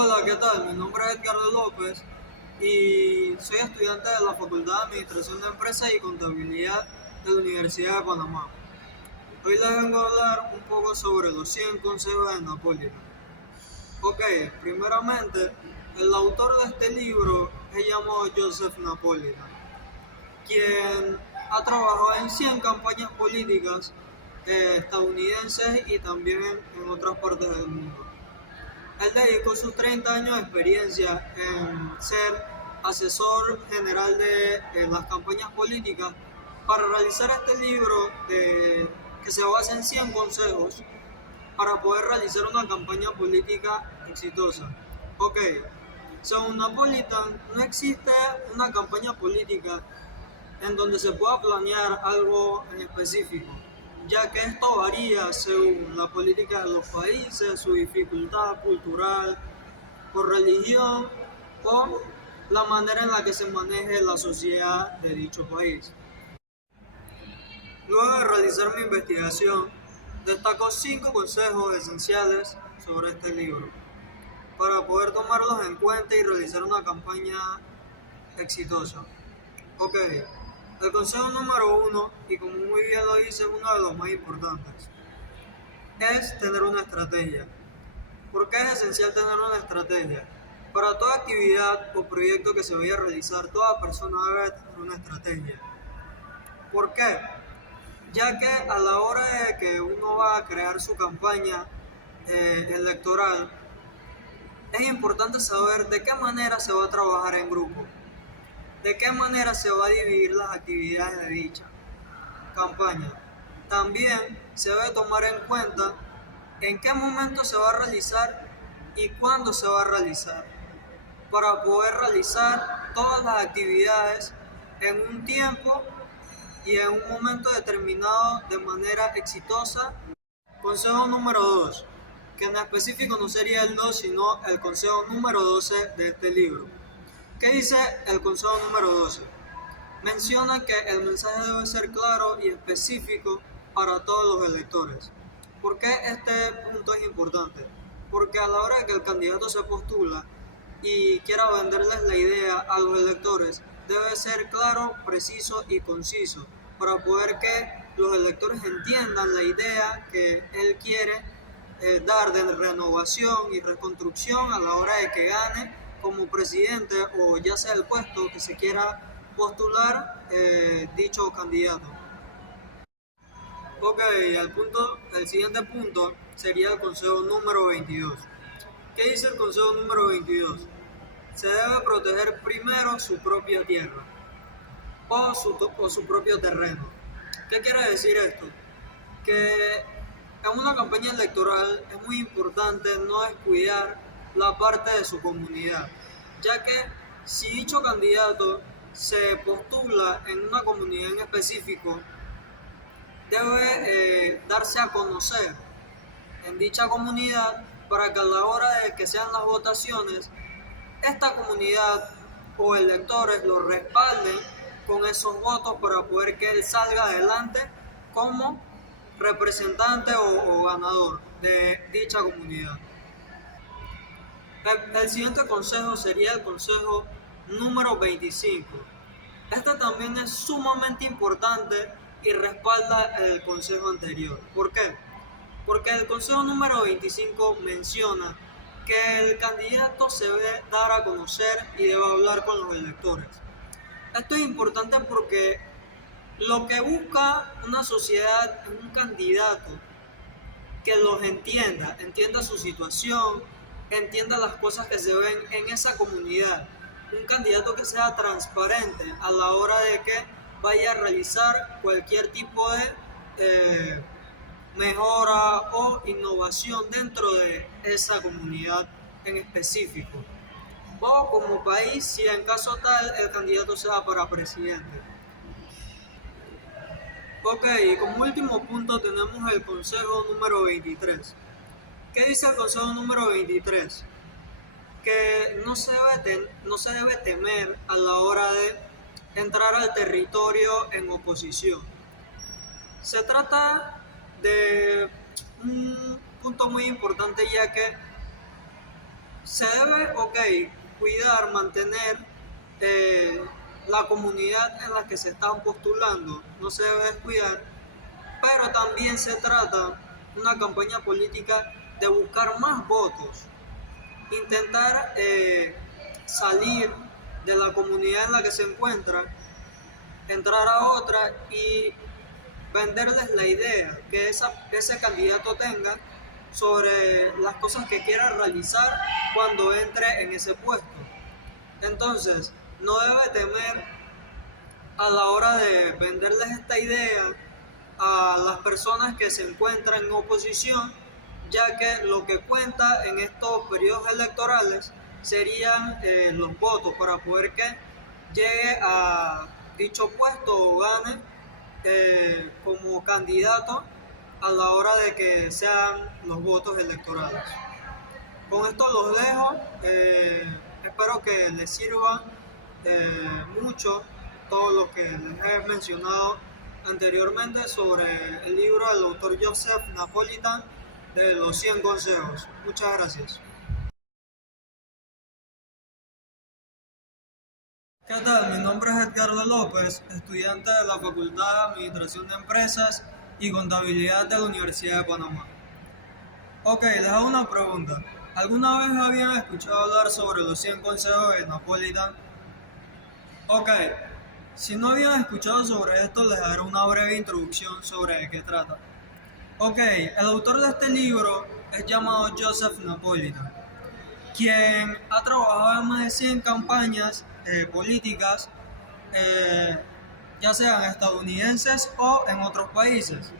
Hola, ¿qué tal? Mi nombre es Edgardo López y soy estudiante de la Facultad de Administración de Empresas y Contabilidad de la Universidad de Panamá. Hoy les vengo a hablar un poco sobre los 100 consejos de Napoleón. Ok, primeramente, el autor de este libro se llamó Joseph Napoleon, quien ha trabajado en 100 campañas políticas estadounidenses y también en otras partes del mundo. Él dedicó sus 30 años de experiencia en ser asesor general de las campañas políticas para realizar este libro que se basa en 100 consejos para poder realizar una campaña política exitosa. Ok, según Napolitan, no existe una campaña política en donde se pueda planear algo en específico, ya que esto varía según la política de los países, su dificultad cultural, por religión o la manera en la que se maneje la sociedad de dicho país. Luego de realizar mi investigación, destaco 5 consejos esenciales sobre este libro para poder tomarlos en cuenta y realizar una campaña exitosa. Ok, el consejo número 1, y como muy bien lo dice, es uno de los más importantes, es tener una estrategia. ¿Por qué es esencial tener una estrategia? Para toda actividad o proyecto que se vaya a realizar, toda persona debe tener una estrategia. ¿Por qué? Ya que a la hora de que uno va a crear su campaña electoral, es importante saber de qué manera se va a trabajar en grupo, de qué manera se va a dividir las actividades de dicha campaña. También se debe tomar en cuenta en qué momento se va a realizar y cuándo se va a realizar, para poder realizar todas las actividades en un tiempo y en un momento determinado de manera exitosa. Consejo número 2, que en específico no sería el 2, sino el consejo número 12 de este libro. ¿Qué dice el consejo número 12? Menciona que el mensaje debe ser claro y específico para todos los electores. ¿Por qué este punto es importante? Porque a la hora de que el candidato se postula y quiera venderles la idea a los electores, debe ser claro, preciso y conciso para poder que los electores entiendan la idea que él quiere dar de renovación y reconstrucción a la hora de que gane como presidente o ya sea el puesto que se quiera postular dicho candidato. Ok, el siguiente punto sería el consejo número 22. ¿Qué dice el consejo número 22? Se debe proteger primero su propia tierra o su propio terreno. ¿Qué quiere decir esto? Que en una campaña electoral es muy importante no descuidar la parte de su comunidad, ya que si dicho candidato se postula en una comunidad en específico, debe darse a conocer en dicha comunidad para que a la hora de que sean las votaciones, esta comunidad o electores lo respalden con esos votos para poder que él salga adelante como representante o ganador de dicha comunidad. El siguiente consejo sería el consejo número 25. Este también es sumamente importante y respalda el consejo anterior. ¿Por qué? Porque el consejo número 25 menciona que el candidato se debe dar a conocer y debe hablar con los electores. Esto es importante porque lo que busca una sociedad es un candidato que los entienda su situación, entienda las cosas que se ven en esa comunidad. Un candidato que sea transparente a la hora de que vaya a realizar cualquier tipo de mejora o innovación dentro de esa comunidad en específico. O como país, si en caso tal el candidato sea para presidente. Ok, y como último punto tenemos el consejo número 23. ¿Qué dice el consejo número 23? Que no se debe temer a la hora de entrar al territorio en oposición. Se trata de un punto muy importante, ya que se debe, ok, cuidar, mantener la comunidad en la que se están postulando, no se debe descuidar, pero también se trata de una campaña política de buscar más votos, intentar salir de la comunidad en la que se encuentra, entrar a otra y venderles la idea que ese candidato tenga sobre las cosas que quiera realizar cuando entre en ese puesto. Entonces, no debe temer a la hora de venderles esta idea a las personas que se encuentran en oposición, ya que lo que cuenta en estos periodos electorales serían los votos para poder que llegue a dicho puesto o gane como candidato a la hora de que sean los votos electorales. Con esto los dejo, espero que les sirva mucho todo lo que les he mencionado anteriormente sobre el libro del autor Joseph Napolitan de los 100 consejos. Muchas gracias. ¿Qué tal? Mi nombre es Edgardo López, estudiante de la Facultad de Administración de Empresas y Contabilidad de la Universidad de Panamá. Ok, les hago una pregunta. ¿Alguna vez habían escuchado hablar sobre los 100 consejos de Napolitan? Ok, si no habían escuchado sobre esto, les daré una breve introducción sobre de qué trata. Ok, el autor de este libro es llamado Joseph Napolitan, quien ha trabajado en más de 100 campañas políticas, eh, ya sean estadounidenses o en otros países.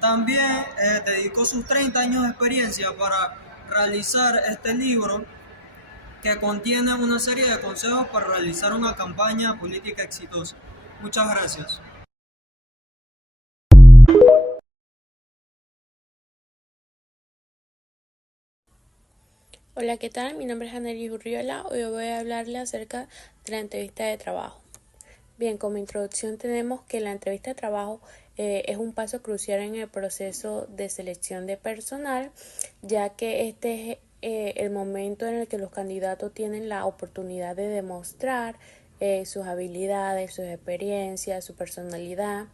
También dedicó sus 30 años de experiencia para realizar este libro que contiene una serie de consejos para realizar una campaña política exitosa. Muchas gracias. Hola, ¿qué tal? Mi nombre es Anelis Urriola. Hoy voy a hablarle acerca de la entrevista de trabajo. Bien, como introducción tenemos que la entrevista de trabajo es un paso crucial en el proceso de selección de personal, ya que este es el momento en el que los candidatos tienen la oportunidad de demostrar sus habilidades, sus experiencias, su personalidad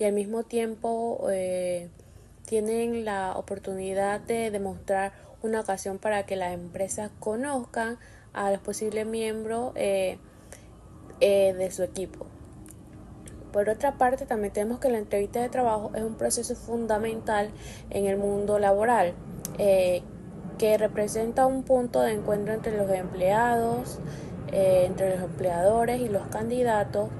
y al mismo tiempo tienen la oportunidad de demostrar una ocasión para que las empresas conozcan a los posibles miembros de su equipo. Por otra parte, también tenemos que la entrevista de trabajo es un proceso fundamental en el mundo laboral, que representa un punto de encuentro entre los empleados, entre los empleadores y los candidatos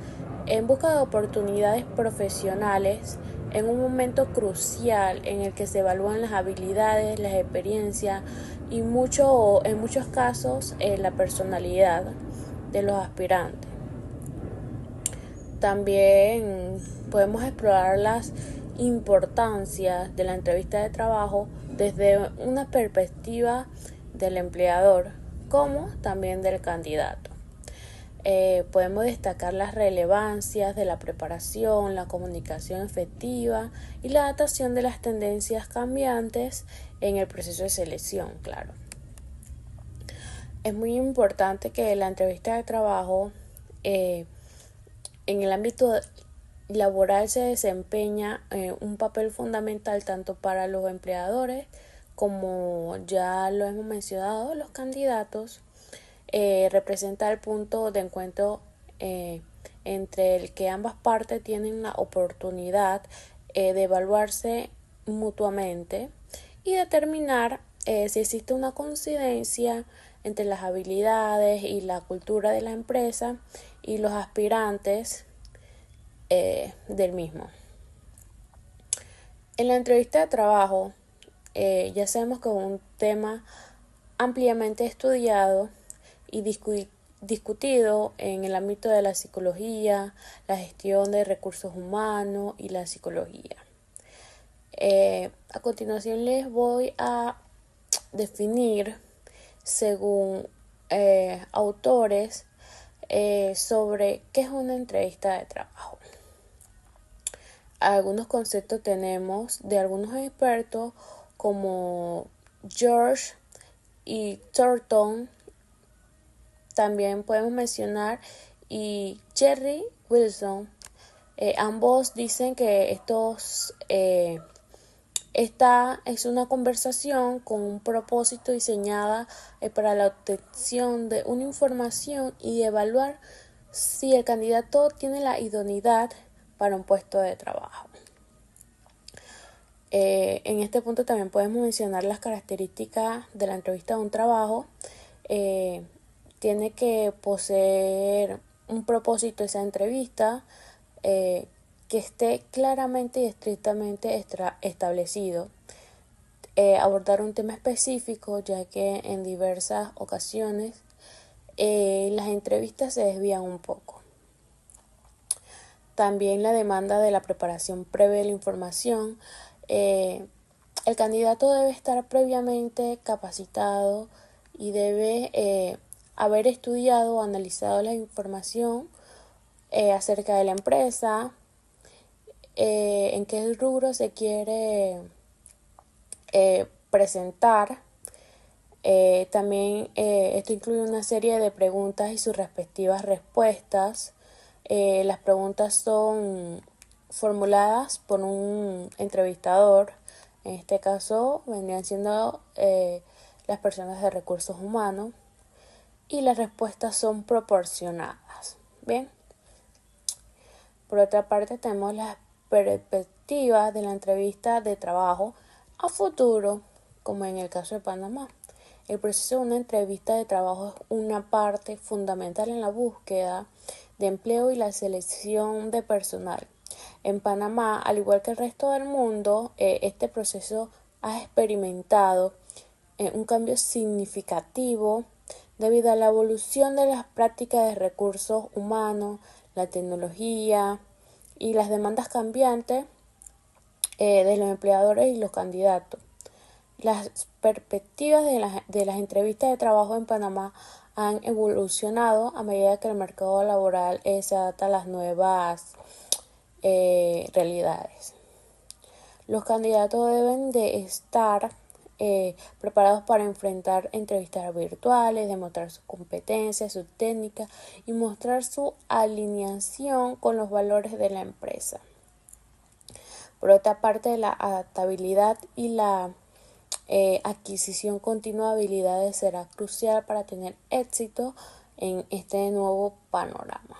en busca de oportunidades profesionales en un momento crucial en el que se evalúan las habilidades, las experiencias y en muchos casos la personalidad de los aspirantes. También podemos explorar las importancias de la entrevista de trabajo desde una perspectiva del empleador como también del candidato. Podemos destacar las relevancias de la preparación, la comunicación efectiva y la adaptación de las tendencias cambiantes en el proceso de selección, claro. Es muy importante que la entrevista de trabajo en el ámbito laboral se desempeña un papel fundamental tanto para los empleadores como ya lo hemos mencionado, los candidatos. Representa el punto de encuentro entre el que ambas partes tienen la oportunidad de evaluarse mutuamente y determinar si existe una coincidencia entre las habilidades y la cultura de la empresa y los aspirantes del mismo. En la entrevista de trabajo ya sabemos que es un tema ampliamente estudiado y discutido en el ámbito de la psicología, la gestión de recursos humanos y la psicología. A continuación les voy a definir, según autores, sobre qué es una entrevista de trabajo. Algunos conceptos tenemos de algunos expertos como George y Thornton, también podemos mencionar, y Jerry Wilson. Ambos dicen que esta es una conversación con un propósito diseñada para la obtención de una información y de evaluar si el candidato tiene la idoneidad para un puesto de trabajo. En este punto también podemos mencionar las características de la entrevista de un trabajo. Tiene que poseer un propósito esa entrevista, que esté claramente y estrictamente establecido. Abordar un tema específico, ya que en diversas ocasiones las entrevistas se desvían un poco. También la demanda de la preparación previa de la información. El candidato debe estar previamente capacitado y debe haber estudiado o analizado la información acerca de la empresa, en qué rubro se quiere presentar. También esto incluye una serie de preguntas y sus respectivas respuestas. Las preguntas son formuladas por un entrevistador. En este caso vendrían siendo las personas de recursos humanos, y las respuestas son proporcionadas. Bien. Por otra parte, tenemos las perspectivas de la entrevista de trabajo a futuro, como en el caso de Panamá. El proceso de una entrevista de trabajo es una parte fundamental en la búsqueda de empleo y la selección de personal. En Panamá, al igual que el resto del mundo, este proceso ha experimentado un cambio significativo debido a la evolución de las prácticas de recursos humanos, la tecnología y las demandas cambiantes de los empleadores y los candidatos. Las perspectivas de las entrevistas de trabajo en Panamá han evolucionado a medida que el mercado laboral se adapta a las nuevas realidades. Los candidatos deben de estar preparados para enfrentar entrevistas virtuales, demostrar sus competencias, su técnica y mostrar su alineación con los valores de la empresa. Por otra parte, la adaptabilidad y la adquisición continua de habilidades será crucial para tener éxito en este nuevo panorama.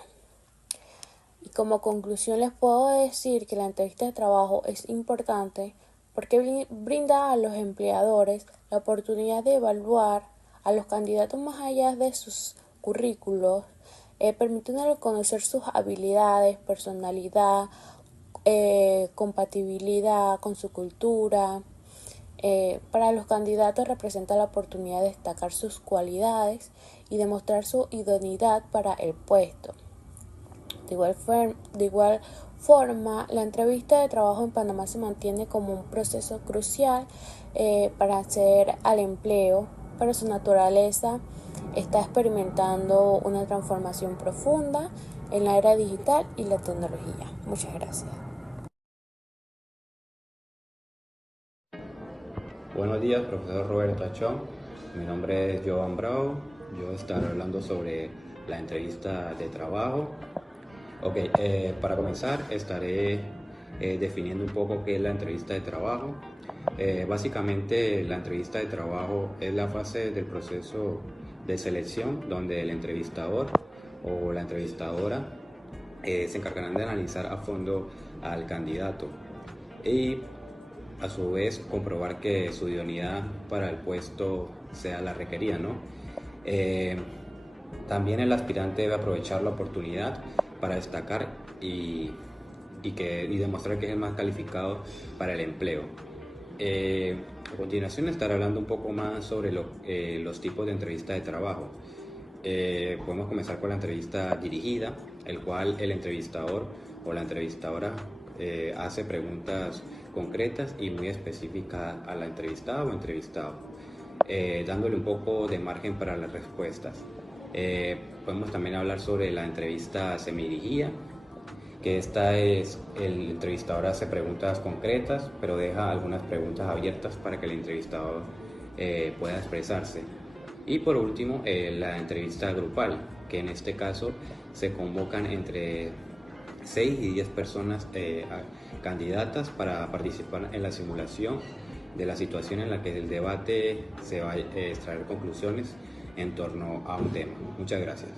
Y como conclusión les puedo decir que la entrevista de trabajo es importante porque brinda a los empleadores la oportunidad de evaluar a los candidatos más allá de sus currículos, permitiéndoles conocer sus habilidades, personalidad, compatibilidad con su cultura. Para los candidatos representa la oportunidad de destacar sus cualidades y demostrar su idoneidad para el puesto. De igual forma, la entrevista de trabajo en Panamá se mantiene como un proceso crucial para acceder al empleo, pero su naturaleza está experimentando una transformación profunda en la era digital y la tecnología. Muchas gracias. Buenos días, profesor Roberto Achón. Mi nombre es Joan Bravo. Yo estaré hablando sobre la entrevista de trabajo. Para comenzar estaré definiendo un poco qué es la entrevista de trabajo. Básicamente la entrevista de trabajo es la fase del proceso de selección donde el entrevistador o la entrevistadora se encargarán de analizar a fondo al candidato y a su vez comprobar que su idoneidad para el puesto sea la requerida, ¿no? También el aspirante debe aprovechar la oportunidad para destacar y demostrar que es el más calificado para el empleo. A continuación estaré hablando un poco más sobre los tipos de entrevista de trabajo. Podemos comenzar con la entrevista dirigida, el cual el entrevistador o la entrevistadora hace preguntas concretas y muy específicas a la entrevistada o entrevistado, dándole un poco de margen para las respuestas. Podemos también hablar sobre la entrevista semidirigida, que esta es el entrevistador hace preguntas concretas, pero deja algunas preguntas abiertas para que el entrevistador pueda expresarse. Y por último, la entrevista grupal, que en este caso se convocan entre 6 y 10 personas candidatas para participar en la simulación de la situación en la que el debate se va a extraer conclusiones en torno a un tema. Muchas gracias.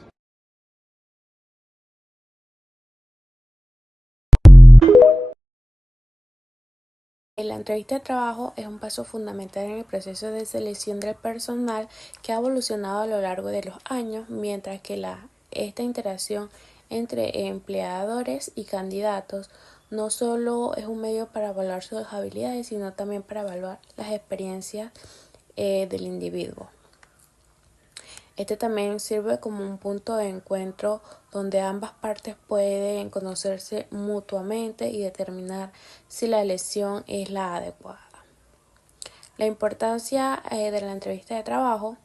La entrevista de trabajo es un paso fundamental en el proceso de selección del personal que ha evolucionado a lo largo de los años, mientras que esta interacción entre empleadores y candidatos no solo es un medio para evaluar sus habilidades, sino también para evaluar las experiencias del individuo. Este también sirve como un punto de encuentro donde ambas partes pueden conocerse mutuamente y determinar si la elección es la adecuada. La importancia de la entrevista de trabajo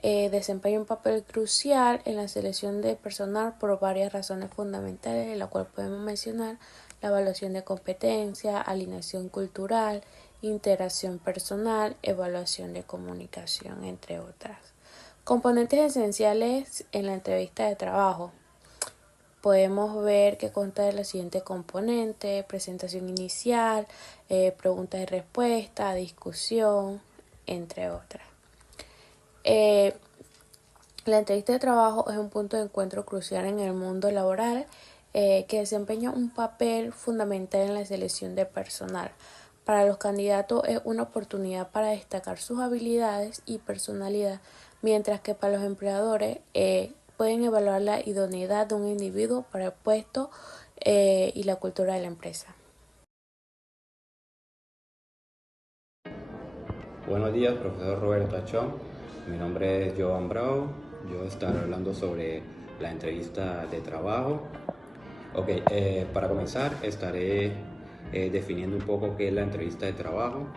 desempeña un papel crucial en la selección de personal por varias razones fundamentales, en la cual podemos mencionar la evaluación de competencia, alineación cultural, integración personal, evaluación de comunicación, entre otras. Componentes esenciales en la entrevista de trabajo. Podemos ver que consta de los siguientes componentes: presentación inicial, preguntas y respuestas, discusión, entre otras. La entrevista de trabajo es un punto de encuentro crucial en el mundo laboral que desempeña un papel fundamental en la selección de personal. Para los candidatos es una oportunidad para destacar sus habilidades y personalidad, mientras que para los empleadores pueden evaluar la idoneidad de un individuo para el puesto y la cultura de la empresa. Buenos días, profesor Roberto Achón. Mi nombre es Joan Bravo. Yo estaré hablando sobre la entrevista de trabajo. Para comenzar estaré definiendo un poco qué es la entrevista de trabajo.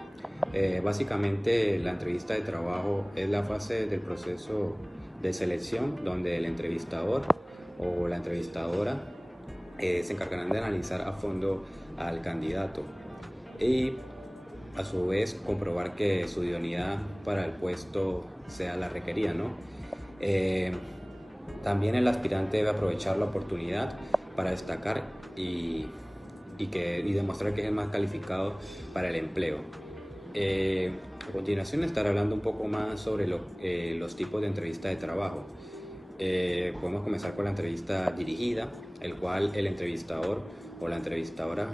Básicamente, la entrevista de trabajo es la fase del proceso de selección donde el entrevistador o la entrevistadora se encargarán de analizar a fondo al candidato y a su vez comprobar que su idoneidad para el puesto sea la requerida, ¿no? También el aspirante debe aprovechar la oportunidad para destacar y demostrar que es el más calificado para el empleo. A continuación estaré hablando un poco más sobre los tipos de entrevista de trabajo. Podemos comenzar con la entrevista dirigida, el cual el entrevistador o la entrevistadora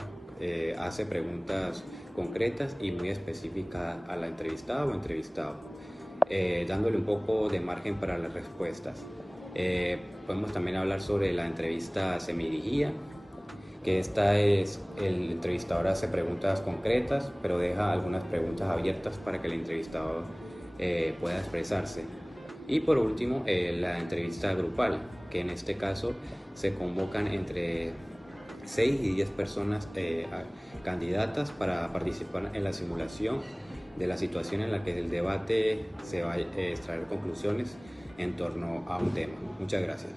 hace preguntas concretas y muy específicas a la entrevistada o entrevistado, dándole un poco de margen para las respuestas. Podemos también hablar sobre la entrevista semidirigida, que esta es el entrevistador hace preguntas concretas, pero deja algunas preguntas abiertas para que el entrevistador pueda expresarse. Y por último, la entrevista grupal, que en este caso se convocan entre 6 y 10 personas candidatas para participar en la simulación de la situación en la que el debate se va a extraer conclusiones en torno a un tema. Muchas gracias.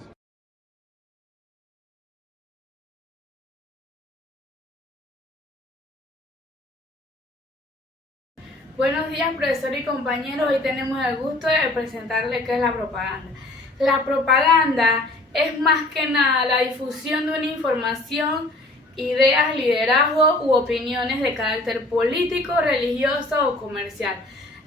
Buenos días, profesor y compañeros. Hoy tenemos el gusto de presentarles qué es la propaganda. La propaganda es más que nada la difusión de una información, ideas, liderazgo u opiniones de carácter político, religioso o comercial.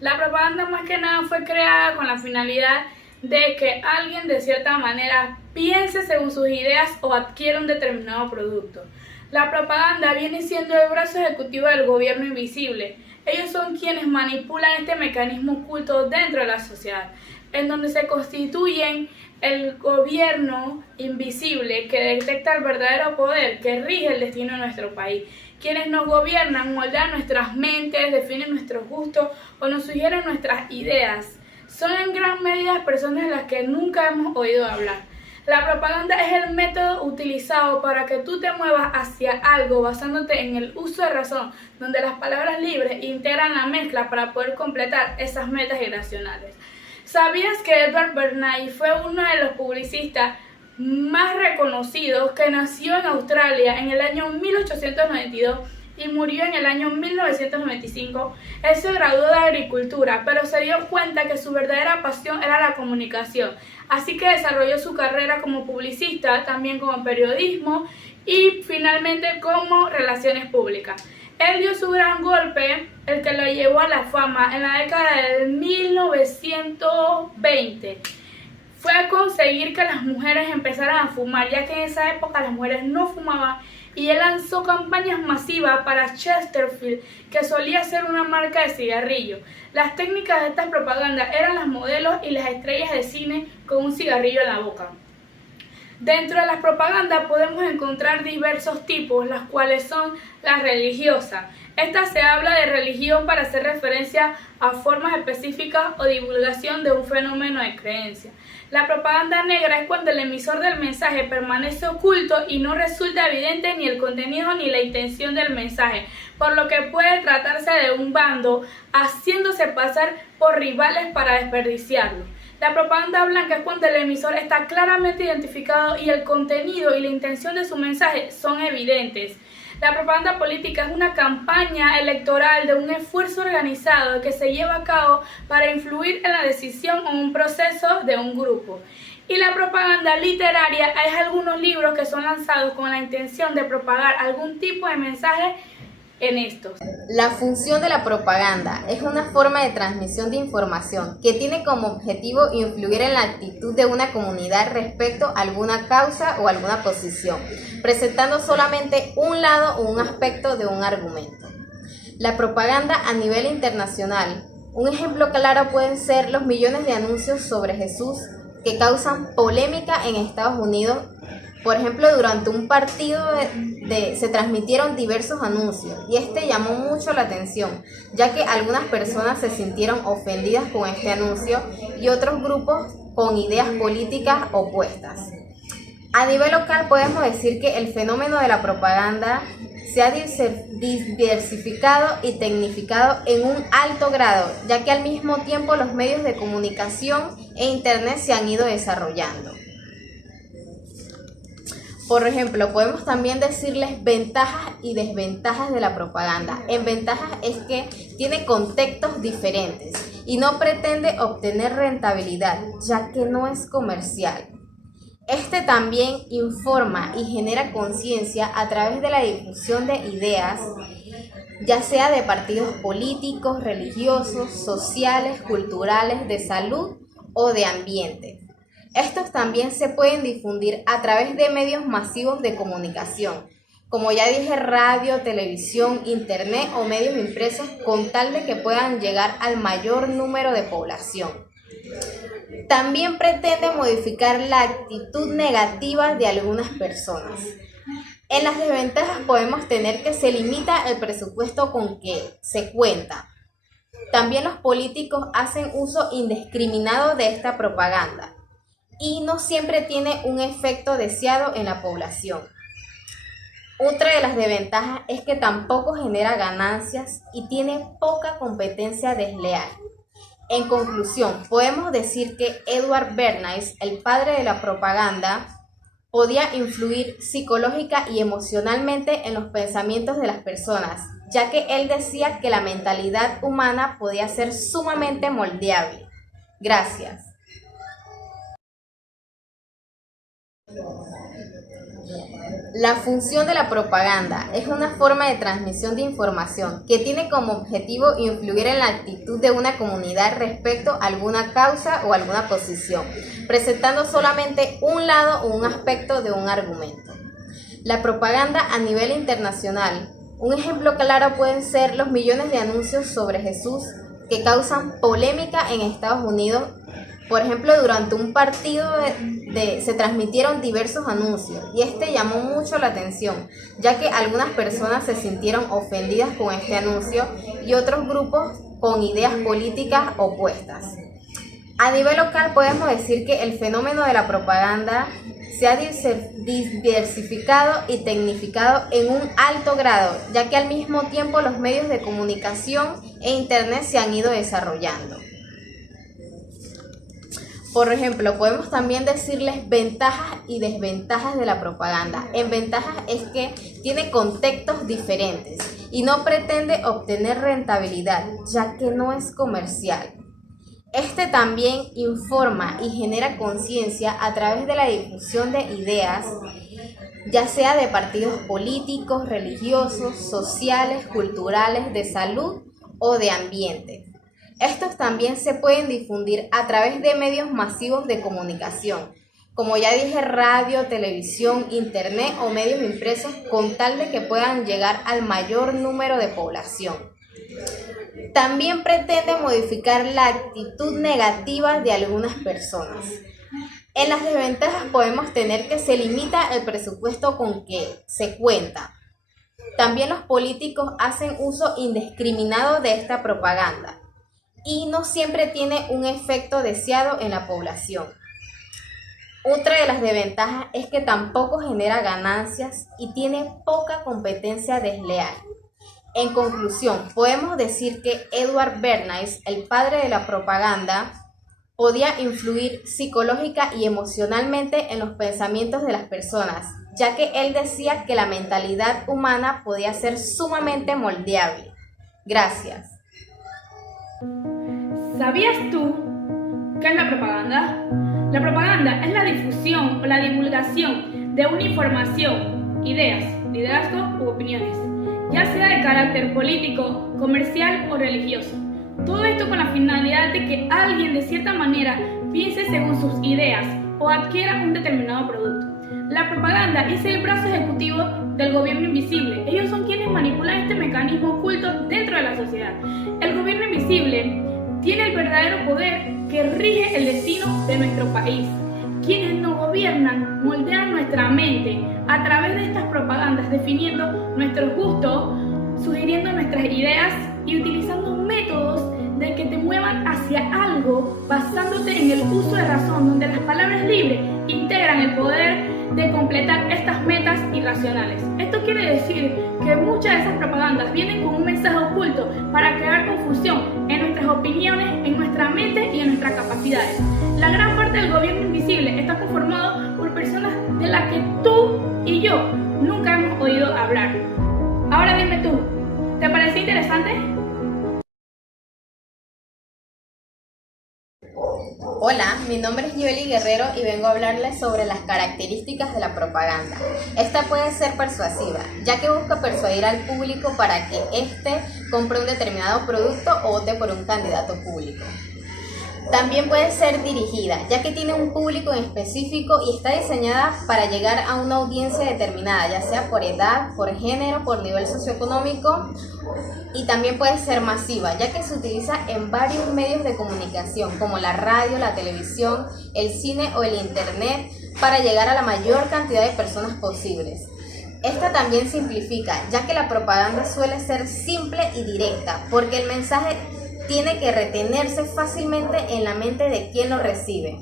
La propaganda más que nada fue creada con la finalidad de que alguien de cierta manera piense según sus ideas o adquiera un determinado producto. La propaganda viene siendo el brazo ejecutivo del gobierno invisible. Ellos son quienes manipulan este mecanismo oculto dentro de la sociedad, en donde se constituyen el gobierno invisible que detecta el verdadero poder que rige el destino de nuestro país. Quienes nos gobiernan moldean nuestras mentes, definen nuestros gustos o nos sugieren nuestras ideas. Son en gran medida personas de las que nunca hemos oído hablar. La propaganda es el método utilizado para que tú te muevas hacia algo basándote en el uso de razón, donde las palabras libres integran la mezcla para poder completar esas metas irracionales. ¿Sabías que Edward Bernays fue uno de los publicistas más reconocidos que nació en Australia en el año 1892 y murió en el año 1995. Él se graduó de agricultura, pero se dio cuenta que su verdadera pasión era la comunicación, así que desarrolló su carrera como publicista, también como periodismo y finalmente como relaciones públicas. Él dio su gran golpe, el que lo llevó a la fama en la década del 1920. Fue a conseguir que las mujeres empezaran a fumar, ya que en esa época las mujeres no fumaban, y él lanzó campañas masivas para Chesterfield, que solía ser una marca de cigarrillo. Las técnicas de estas propagandas eran las modelos y las estrellas de cine con un cigarrillo en la boca. Dentro de las propagandas podemos encontrar diversos tipos, las cuales son las religiosas. Esta se habla de religión para hacer referencia a formas específicas o divulgación de un fenómeno de creencia. La propaganda negra es cuando el emisor del mensaje permanece oculto y no resulta evidente ni el contenido ni la intención del mensaje, por lo que puede tratarse de un bando, haciéndose pasar por rivales para desperdiciarlo. La propaganda blanca es cuando el emisor está claramente identificado y el contenido y la intención de su mensaje son evidentes. La propaganda política es una campaña electoral de un esfuerzo organizado que se lleva a cabo para influir en la decisión o un proceso de un grupo. Y la propaganda literaria es algunos libros que son lanzados con la intención de propagar algún tipo de mensaje en estos. La función de la propaganda es una forma de transmisión de información que tiene como objetivo influir en la actitud de una comunidad respecto a alguna causa o alguna posición, presentando solamente un lado o un aspecto de un argumento. La propaganda a nivel internacional. Un ejemplo claro pueden ser los millones de anuncios sobre Jesús que causan polémica en Estados Unidos. Por ejemplo, durante un partido se transmitieron diversos anuncios y este llamó mucho la atención, ya que algunas personas se sintieron ofendidas con este anuncio y otros grupos con ideas políticas opuestas. A nivel local podemos decir que el fenómeno de la propaganda se ha diversificado y tecnificado en un alto grado, ya que al mismo tiempo los medios de comunicación e Internet se han ido desarrollando. Por ejemplo, podemos también decirles ventajas y desventajas de la propaganda. En ventajas es que tiene contextos diferentes y no pretende obtener rentabilidad, ya que no es comercial. Este también informa y genera conciencia a través de la difusión de ideas, ya sea de partidos políticos, religiosos, sociales, culturales, de salud o de ambiente. Estos también se pueden difundir a través de medios masivos de comunicación, como ya dije, radio, televisión, internet o medios impresos, con tal de que puedan llegar al mayor número de población. También pretende modificar la actitud negativa de algunas personas. En las desventajas podemos tener que se limita el presupuesto con que se cuenta. También los políticos hacen uso indiscriminado de esta propaganda y no siempre tiene un efecto deseado en la población. Otra de las desventajas es que tampoco genera ganancias y tiene poca competencia desleal. En conclusión, podemos decir que Edward Bernays, el padre de la propaganda, podía influir psicológica y emocionalmente en los pensamientos de las personas, ya que él decía que la mentalidad humana podía ser sumamente moldeable. Gracias. La función de la propaganda es una forma de transmisión de información que tiene como objetivo influir en la actitud de una comunidad respecto a alguna causa o alguna posición, presentando solamente un lado o un aspecto de un argumento. La propaganda a nivel internacional. Un ejemplo claro pueden ser los millones de anuncios sobre Jesús que causan polémica en Estados Unidos. Por ejemplo, durante un partido se transmitieron diversos anuncios y este llamó mucho la atención, ya que algunas personas se sintieron ofendidas con este anuncio y otros grupos con ideas políticas opuestas. A nivel local podemos decir que el fenómeno de la propaganda se ha diversificado y tecnificado en un alto grado, ya que al mismo tiempo los medios de comunicación e Internet se han ido desarrollando. Por ejemplo, podemos también decirles ventajas y desventajas de la propaganda. En ventajas es que tiene contextos diferentes y no pretende obtener rentabilidad, ya que no es comercial. Este también informa y genera conciencia a través de la difusión de ideas, ya sea de partidos políticos, religiosos, sociales, culturales, de salud o de ambiente. Estos también se pueden difundir a través de medios masivos de comunicación, como ya dije, radio, televisión, internet o medios impresos, con tal de que puedan llegar al mayor número de población. También pretende modificar la actitud negativa de algunas personas. En las desventajas podemos tener que se limita el presupuesto con que se cuenta. También los políticos hacen uso indiscriminado de esta propaganda y no siempre tiene un efecto deseado en la población. Otra de las desventajas es que tampoco genera ganancias y tiene poca competencia desleal. En conclusión, podemos decir que Edward Bernays, el padre de la propaganda, podía influir psicológica y emocionalmente en los pensamientos de las personas, ya que él decía que la mentalidad humana podía ser sumamente moldeable. Gracias. ¿Sabías tú qué es la propaganda? La propaganda es la difusión o la divulgación de una información, ideas, liderazgo u opiniones, ya sea de carácter político, comercial o religioso. Todo esto con la finalidad de que alguien de cierta manera piense según sus ideas o adquiera un determinado producto. La propaganda es el brazo ejecutivo del gobierno invisible. Ellos son quienes manipulan este mecanismo oculto dentro de la sociedad. El gobierno invisible tiene el verdadero poder que rige el destino de nuestro país. Quienes nos gobiernan moldean nuestra mente a través de estas propagandas, definiendo nuestros gustos, sugiriendo nuestras ideas y utilizando métodos de que te muevan hacia algo basándote en el uso de razón, donde las palabras libres integran el poder de completar estas metas irracionales. Esto quiere decir que muchas de esas propagandas vienen con un mensaje oculto para crear confusión en nuestras opiniones, en nuestra mente y en nuestras capacidades. La gran parte del gobierno invisible está conformado por personas de las que tú y yo nunca hemos oído hablar. Ahora dime tú, ¿te parece interesante? Hola, mi nombre es Yoli Guerrero y vengo a hablarles sobre las características de la propaganda. Esta puede ser persuasiva, ya que busca persuadir al público para que éste compre un determinado producto o vote por un candidato público. También puede ser dirigida, ya que tiene un público en específico y está diseñada para llegar a una audiencia determinada, ya sea por edad, por género, por nivel socioeconómico. Y también puede ser masiva, ya que se utiliza en varios medios de comunicación, como la radio, la televisión, el cine o el internet, para llegar a la mayor cantidad de personas posibles. Esta también simplifica, ya que la propaganda suele ser simple y directa, porque el mensaje tiene que retenerse fácilmente en la mente de quien lo recibe.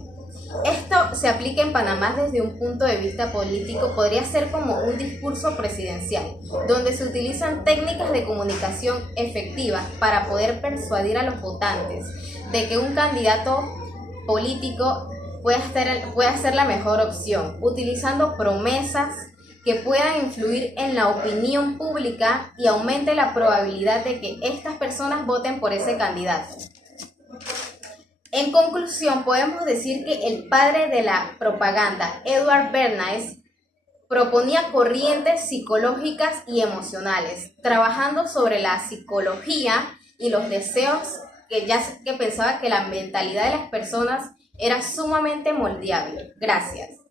Esto se aplica en Panamá desde un punto de vista político, podría ser como un discurso presidencial, donde se utilizan técnicas de comunicación efectivas para poder persuadir a los votantes de que un candidato político puede ser la mejor opción, utilizando promesas que puedan influir en la opinión pública y aumente la probabilidad de que estas personas voten por ese candidato. En conclusión, podemos decir que el padre de la propaganda, Edward Bernays, proponía corrientes psicológicas y emocionales, trabajando sobre la psicología y los deseos, que pensaba que la mentalidad de las personas era sumamente moldeable. Gracias.